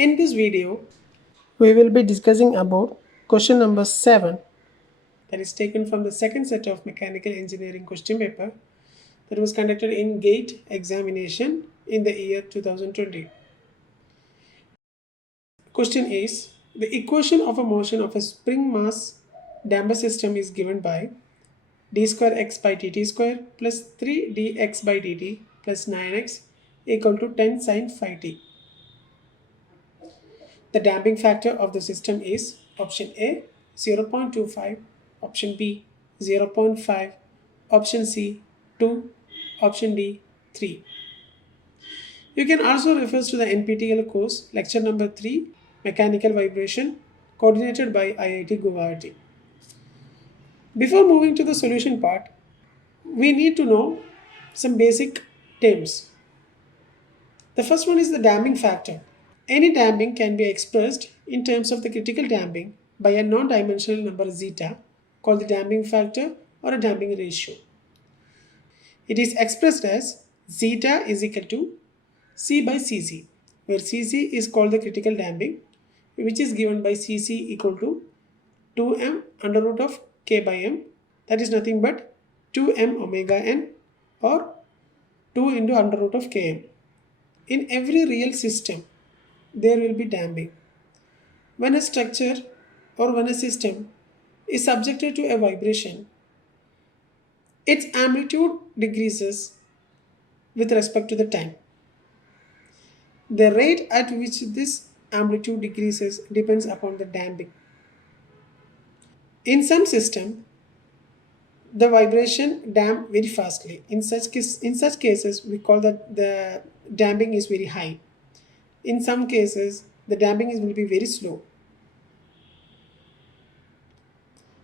In this video, we will be discussing about question number 7 that is taken from the second set of mechanical engineering question paper that was conducted in GATE examination in the year 2020. Question is, the equation of a motion of a spring mass damper system is given by d square x by dt square plus 3 dx by dt plus 9x equal to 10 sine phi t. The damping factor of the system is option A 0.25, option B 0.5, option C 2, option D 3. You can also refer to the NPTEL course lecture number 3 Mechanical Vibration coordinated by IIT Guwahati. Before moving to the solution part, we need to know some basic terms. The first one is the damping factor. Any damping can be expressed in terms of the critical damping by a non-dimensional number zeta called the damping factor or a damping ratio. It is expressed as zeta is equal to C by Cc, where Cc is called the critical damping, which is given by Cc equal to 2m under root of k by m, that is nothing but 2m omega n or 2 into under root of km. In every real system, there will be damping. When a structure or when a system is subjected to a vibration, its amplitude decreases with respect to the time. The rate at which this amplitude decreases depends upon the damping. In some system, the vibration damp very fastly. In such cases, we call that the damping is very high. In some cases, the damping will be very slow.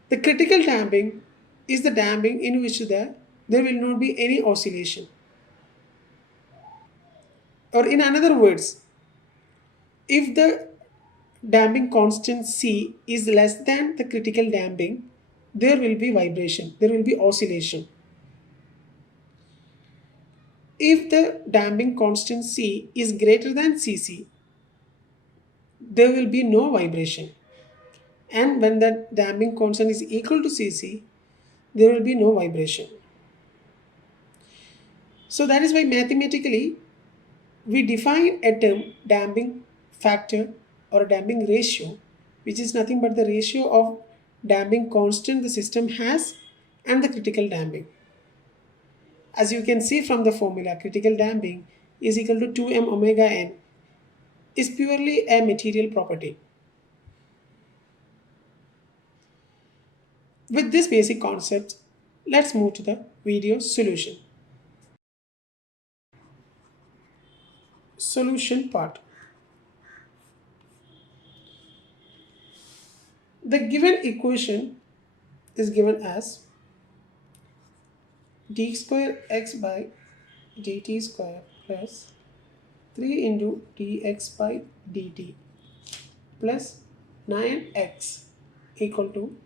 The critical damping is the damping in which there will not be any oscillation. Or in other words, if the damping constant C is less than the critical damping, there will be vibration, there will be oscillation. If the damping constant C is greater than Cc, there will be no vibration. And when the damping constant is equal to Cc, there will be no vibration. So that is why mathematically we define a term damping factor or a damping ratio, which is nothing but the ratio of damping constant the system has and the critical damping. As you can see from the formula, critical damping is equal to 2m omega n is purely a material property. With this basic concept, let's move to the video solution. Solution part. The given equation is given as d square x by dt square plus 3 into dx by dt plus 9x equal to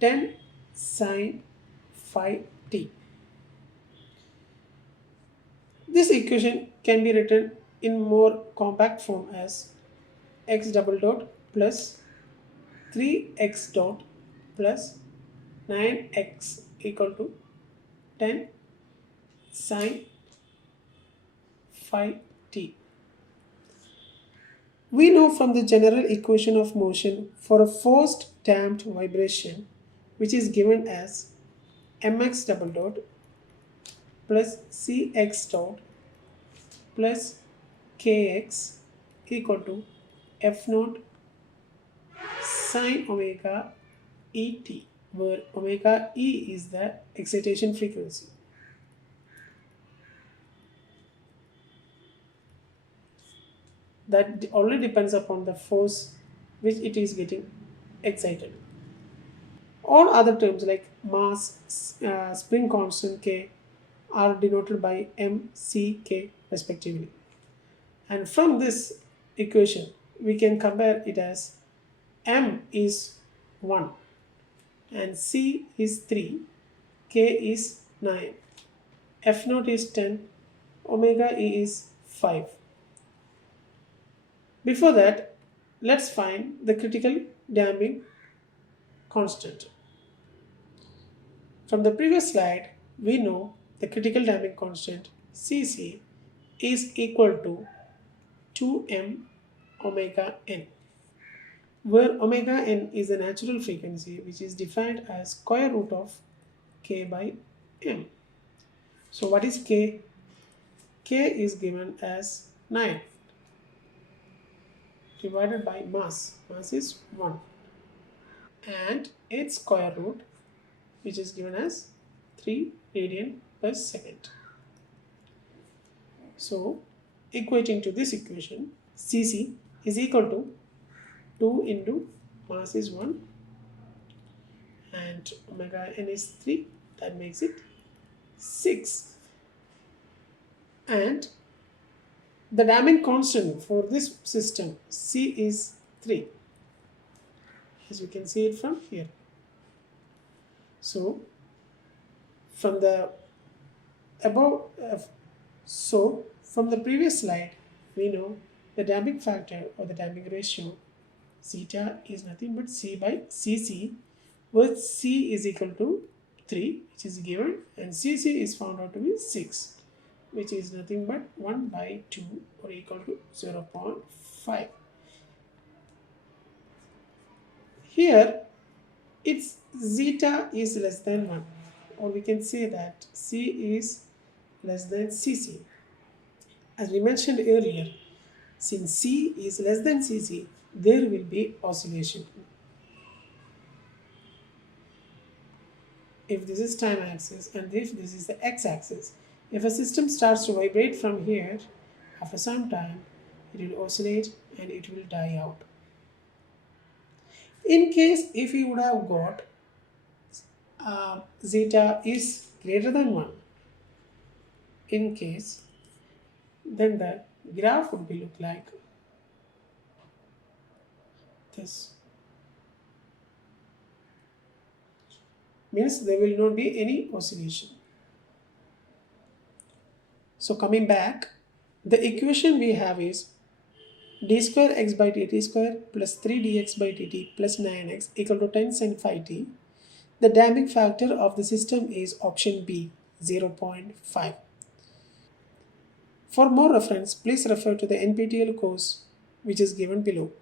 10 sine phi t. This equation can be written in more compact form as x double dot plus 3x dot plus 9x equal to 10 sine phi t. We know from the general equation of motion for a forced damped vibration, which is given as mx double dot plus cx dot plus kx equal to f naught sine omega et, where omega e is the excitation frequency. That only depends upon the force which it is getting excited. All other terms like mass, spring constant k are denoted by m, c, k respectively. And from this equation, we can compare it as m is 1 and c is 3, k is 9, f naught is 10, omega e is 5. Before that, let's find the critical damping constant. From the previous slide, we know the critical damping constant Cc is equal to 2m omega n, where omega n is the natural frequency which is defined as square root of k by m. So what is k? K is given as 9 divided by mass. Mass is 1 and its square root which is given as 3 radian per second. So equating to this equation, Cc is equal to 2 into mass is 1 and omega n is 3, that makes it 6. And the damping constant for this system C is 3, as we can see it from here. So from the above from the previous slide, we know the damping factor or the damping ratio zeta is nothing but C by Cc, where C is equal to 3, which is given, and Cc is found out to be 6, which is nothing but 1 by 2 or equal to 0.5. Here, its zeta is less than 1, or we can say that C is less than Cc. As we mentioned earlier, since C is less than Cc, there will be oscillation. If this is time axis and if this is the x axis, if a system starts to vibrate from here, after some time, it will oscillate and it will die out. In case if you would have got zeta is greater than 1, in case, then the graph would be look like this. Means there will not be any oscillation. So coming back, the equation we have is d square x by dt square plus 3dx by dt plus 9x equal to 10 sin phi t. The damping factor of the system is option B, 0.5. For more reference, please refer to the NPTEL course which is given below.